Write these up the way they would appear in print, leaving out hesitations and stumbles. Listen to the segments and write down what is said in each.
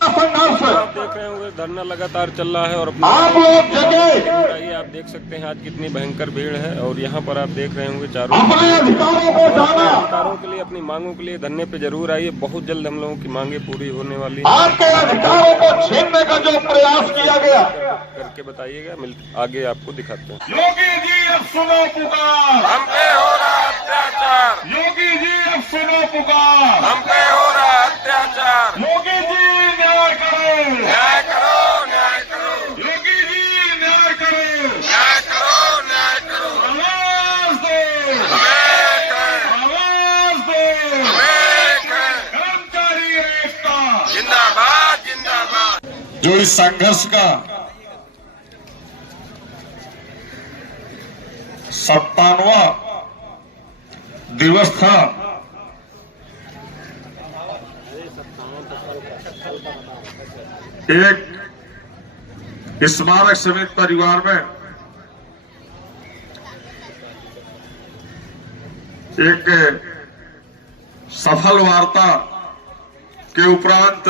संघर्ष आप देख रहे होंगे धरना लगातार चल रहा है और आप लोग जगह ये आप देख सकते हैं आज कितनी भयंकर भीड़ है। और यहाँ पर आप देख रहे होंगे चारों अपने अधिकारों को जाना। अधिकारों के लिए, अपनी मांगों के लिए धरने पे जरूर आइए। बहुत जल्द हम लोगों की मांगे पूरी होने वाली है। आपके अधिकारों को छीनने का जो प्रयास किया गया, करके बताइएगा, आगे आपको दिखाते हैं। योगी जी अब सुनो पुकार, हम पे हो रहा अत्याचार। योगी जी अब सुनो पुकार, हम पे हो रहा अत्याचार। योगी जी न्याय करो, न्याय करो, न्याय करो, योगी जी न्याय करो, न्याय करो, न्याय करो। आवाज दो, आवाज दो, कर्मचारी एकता जिंदाबाद, जिंदाबाद। जो इस संघर्ष का 57वां दिवस था, एक स्मारक समिति परिवार में एक सफल वार्ता के उपरांत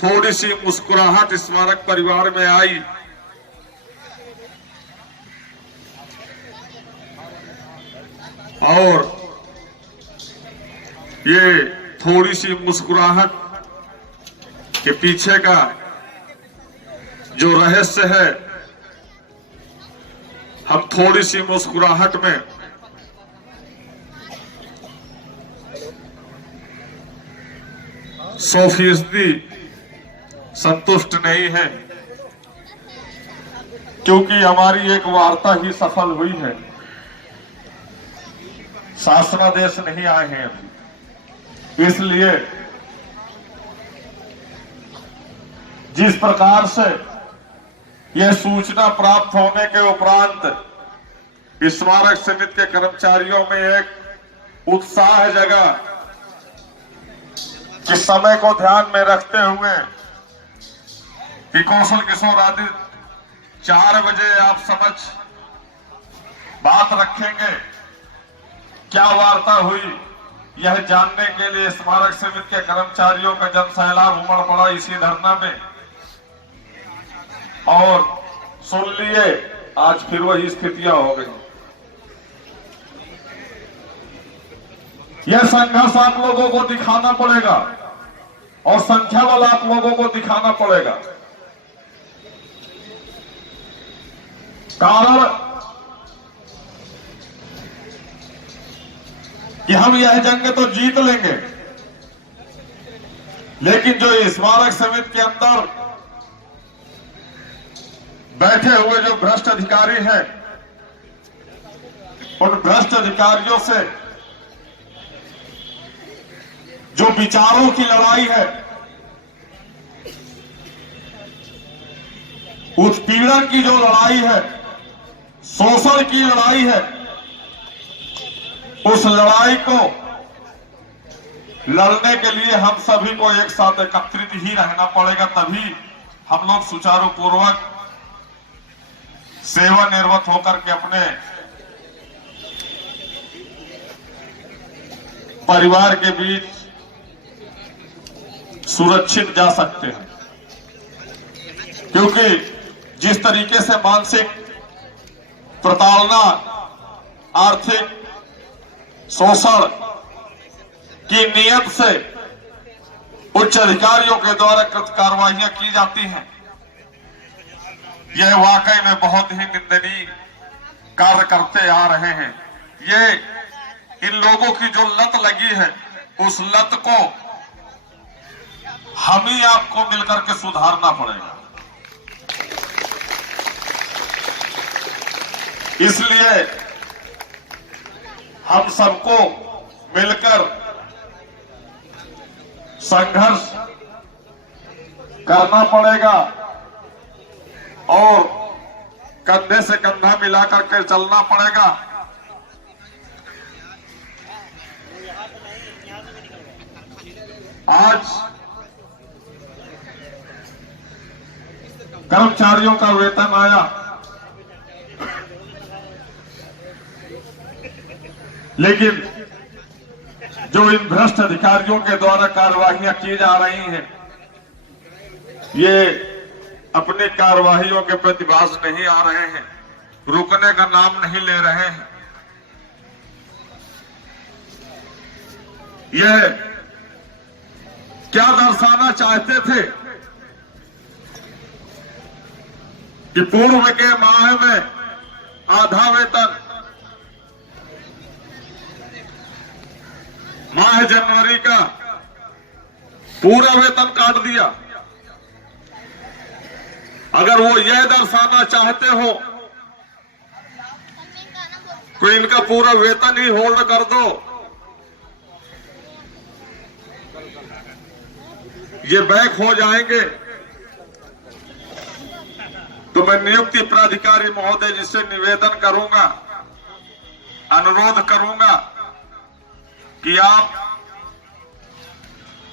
थोड़ी सी मुस्कुराहट स्मारक परिवार में आई। और ये थोड़ी सी मुस्कुराहट के पीछे का जो रहस्य है, हम थोड़ी सी मुस्कुराहट में 100% संतुष्ट नहीं है, क्योंकि हमारी एक वार्ता ही सफल हुई है। शासनादेश नहीं आए हैं अभी। इसलिए जिस प्रकार से यह सूचना प्राप्त होने के उपरांत स्मारक समिति के कर्मचारियों में एक उत्साह जगा कि समय को ध्यान में रखते हुए कि कौशल किशोर आदि 4 बजे आप समझ बात रखेंगे, क्या वार्ता हुई, यह जानने के लिए स्मारक समिति के कर्मचारियों का जन सैलाब उमड़ पड़ा इसी धरना में। और सुन लिए, आज फिर वही स्थितियां हो गई। यह संघर्ष आप लोगों को दिखाना पड़ेगा और संख्या वाला आप लोगों को दिखाना पड़ेगा। कारण कि हम यह जंग तो जीत लेंगे, लेकिन जो स्मारक समिति के अंदर बैठे हुए जो भ्रष्ट अधिकारी हैं, उन भ्रष्ट अधिकारियों से जो विचारों की लड़ाई है, उत्पीड़न की जो लड़ाई है, शोषण की लड़ाई है, उस लड़ाई को लड़ने के लिए हम सभी को एक साथ एकत्रित ही रहना पड़ेगा। तभी हम लोग सुचारू पूर्वक सेवानिवृत्त होकर के अपने परिवार के बीच सुरक्षित जा सकते हैं। क्योंकि जिस तरीके से मानसिक प्रताड़ना, आर्थिक शोषण की नीयत से उच्च अधिकारियों के द्वारा कृत कार्रवाइयां की जाती हैं, यह वाकई में बहुत ही निंदनीय कार्य करते आ रहे हैं। ये इन लोगों की जो लत लगी है, उस लत को हम ही आपको मिलकर के सुधारना पड़ेगा। इसलिए हम सबको मिलकर संघर्ष करना पड़ेगा और कंधे से कंधा मिलाकर के चलना पड़ेगा। आज कर्मचारियों का वेतन आया, लेकिन जो इन भ्रष्ट अधिकारियों के द्वारा कार्रवाइयां की जा रही हैं, ये अपनी कार्यवाहियों के प्रति बाज नहीं आ रहे हैं, रुकने का नाम नहीं ले रहे हैं। यह क्या दर्शाना चाहते थे कि पूर्व के माह में आधा वेतन, माह जनवरी का पूरा वेतन काट दिया। अगर वो यह दर्शाना चाहते हो तो इनका पूरा वेतन ही होल्ड कर दो। ये बैक हो जाएंगे तो मैं नियुक्ति प्राधिकारी महोदय जी से निवेदन करूंगा, अनुरोध करूंगा कि आप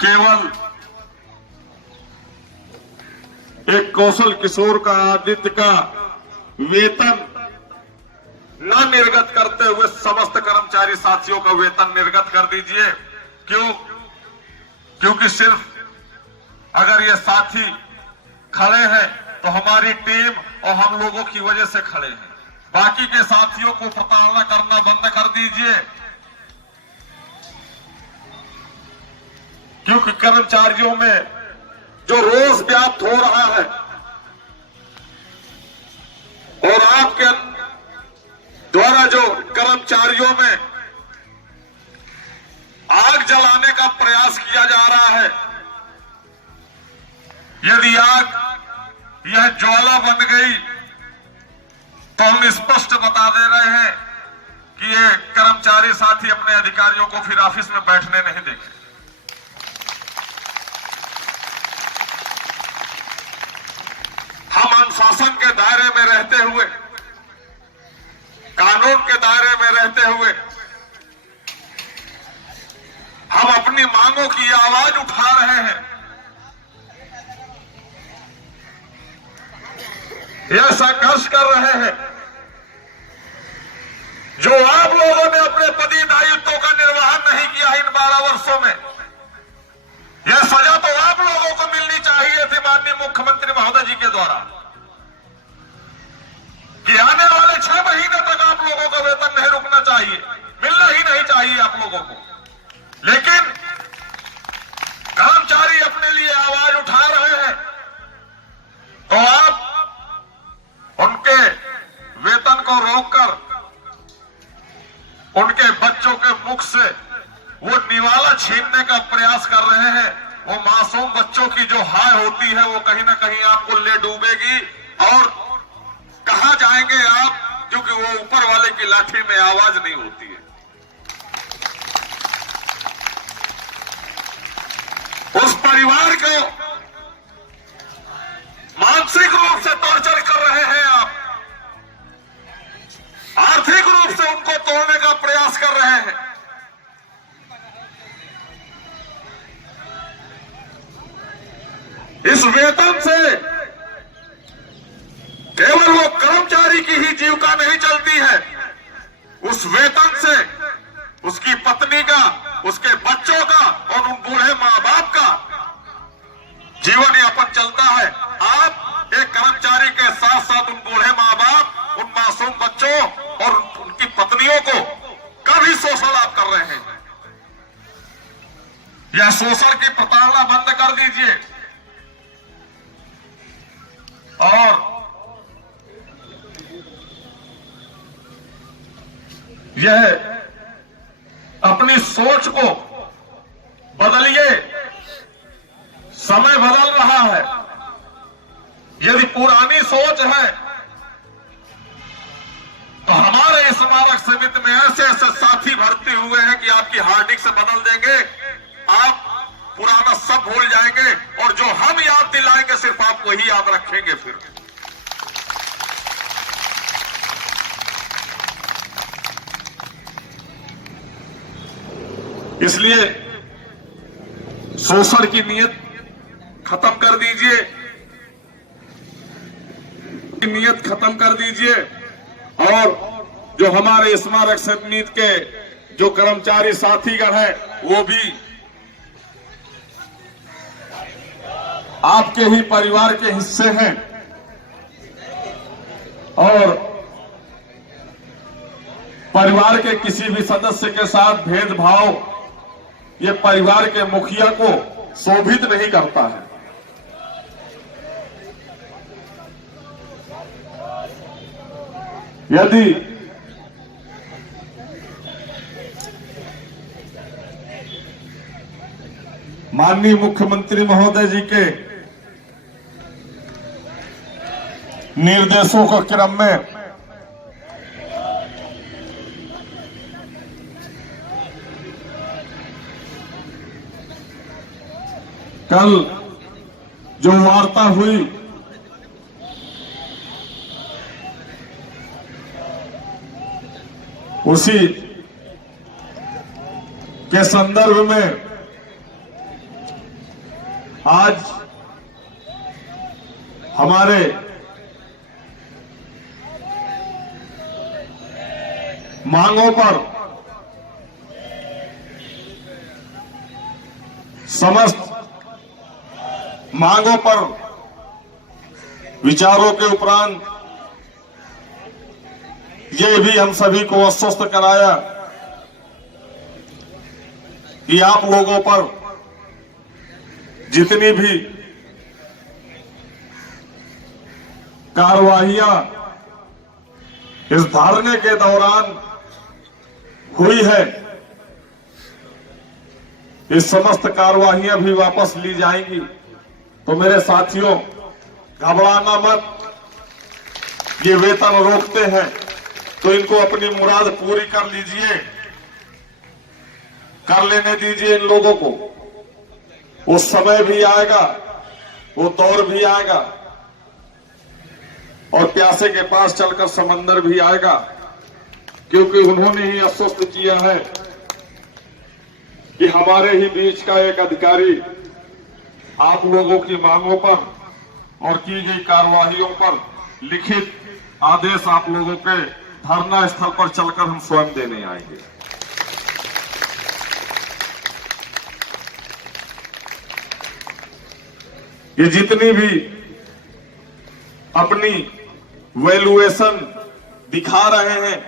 केवल एक कौशल किशोर का, आदित्य का वेतन न निर्गत करते हुए समस्त कर्मचारी साथियों का वेतन निर्गत कर दीजिए। क्योंकि सिर्फ अगर ये साथी खड़े हैं तो हमारी टीम और हम लोगों की वजह से खड़े हैं। बाकी के साथियों को प्रताड़ना करना बंद कर दीजिए, क्योंकि कर्मचारियों में जो रोष व्याप्त हो रहा है और आपके द्वारा जो कर्मचारियों में आग जलाने का प्रयास किया जा रहा है, यदि आग यह ज्वाला बन गई तो हम स्पष्ट बता दे रहे हैं कि ये कर्मचारी साथी अपने अधिकारियों को फिर ऑफिस में बैठने नहीं देंगे। हम अनुशासन के दायरे में रहते हुए, कानून के दायरे में रहते हुए हम अपनी मांगों की आवाज उठा रहे हैं। यह संघर्ष कर रहे हैं जो आप लोगों ने अपने पदी दायित्वों का निर्वहन नहीं किया इन 12 वर्षों में। यह सजा तो आप लोगों को मिलनी चाहिए थी माननीय मुख्यमंत्री महोदय जी के द्वारा कि आने वाले 6 महीने तक आप लोगों का वेतन नहीं रुकना चाहिए, मिलना ही नहीं चाहिए आप लोगों को। लेकिन कर्मचारी अपने लिए आवाज उठा रहे हैं तो आप उनके वेतन को रोककर उनके बच्चों के मुख से वो निवाला छीनने का प्रयास कर रहे हैं। वो मासूम बच्चों की जो हाय होती है वो कहीं ना कहीं आपको ले डूबेगी और कहां जाएंगे आप, क्योंकि वो ऊपर वाले की लाठी में आवाज नहीं होती है। उस परिवार को मानसिक रूप से टॉर्चर कर रहे हैं आप, आर्थिक रूप से उनको तोड़ने का प्रयास कर रहे हैं। इस वेतन से केवल वो कर्मचारी की ही जीविका नहीं चलती है, उस वेतन से उसकी पत्नी का, उसके बच्चों का और उन बूढ़े मां बाप का जीवन यापन चलता है। आप एक कर्मचारी के साथ साथ उन बूढ़े मां बाप, उन मासूम बच्चों और उनकी पत्नियों को कभी शोषण आप कर रहे हैं। यह शोषण की प्रताड़ना बंद कर दीजिए और यह अपनी सोच को बदलिए। समय बदल रहा है। यदि पुरानी सोच है तो हमारे स्मारक समिति में ऐसे ऐसे साथी भर्ती हुए हैं कि आपकी हार्ड डिस्क से बदल देंगे, आप पुराना सब भूल जाएंगे और जो हम याद दिलाएंगे सिर्फ आप वही याद रखेंगे। फिर इसलिए शोषण की नीयत खत्म कर दीजिए, नीयत खत्म कर दीजिए और जो हमारे स्मारक समिति के जो कर्मचारी साथीगण हैं वो भी आपके ही परिवार के हिस्से हैं और परिवार के किसी भी सदस्य के साथ भेदभाव ये परिवार के मुखिया को शोभित नहीं करता है। यदि माननीय मुख्यमंत्री महोदय जी के निर्देशों के क्रम में कल जो वार्ता हुई उसी के संदर्भ में आज हमारे मांगों पर समस्त मांगों पर विचारों के उपरांत ये भी हम सभी को आश्वस्त कराया कि आप लोगों पर जितनी भी कार्रवाइयां इस धरने के दौरान हुई है, इस समस्त कार्रवाइयां भी वापस ली जाएंगी। तो मेरे साथियों, घबराना मत। ये वेतन रोकते हैं तो इनको अपनी मुराद पूरी कर लीजिए, कर लेने दीजिए इन लोगों को। वो समय भी आएगा, वो दौर भी आएगा और प्यासे के पास चलकर समंदर भी आएगा, क्योंकि उन्होंने ही आश्वस्त किया है कि हमारे ही बीच का एक अधिकारी आप लोगों की मांगों पर और की गई कार्रवाइयों पर लिखित आदेश आप लोगों के धरना स्थल पर चलकर हम स्वयं देने आएंगे। ये जितनी भी अपनी वैल्यूएशन दिखा रहे हैं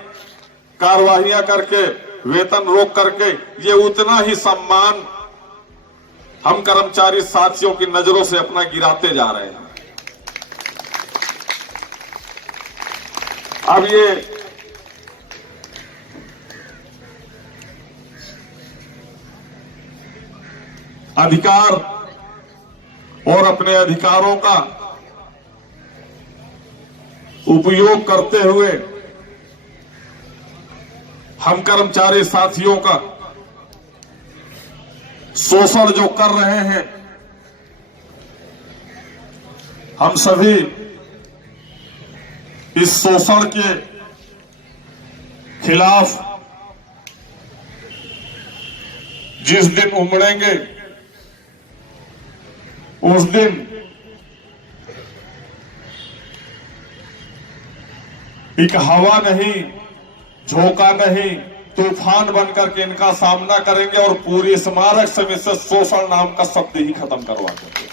कार्रवाइयां करके, वेतन रोक करके, ये उतना ही सम्मान हम कर्मचारी साथियों की नजरों से अपना गिराते जा रहे हैं। अब ये अधिकार और अपने अधिकारों का उपयोग करते हुए हम कर्मचारी साथियों का शोषण जो कर रहे हैं, हम सभी इस शोषण के खिलाफ जिस दिन उमड़ेंगे उस दिन एक हवा नहीं, झोंका नहीं, तूफान बनकर के इनका सामना करेंगे और पूरी स्मारक समिति से शोषण नाम का शब्द ही खत्म करवा देंगे।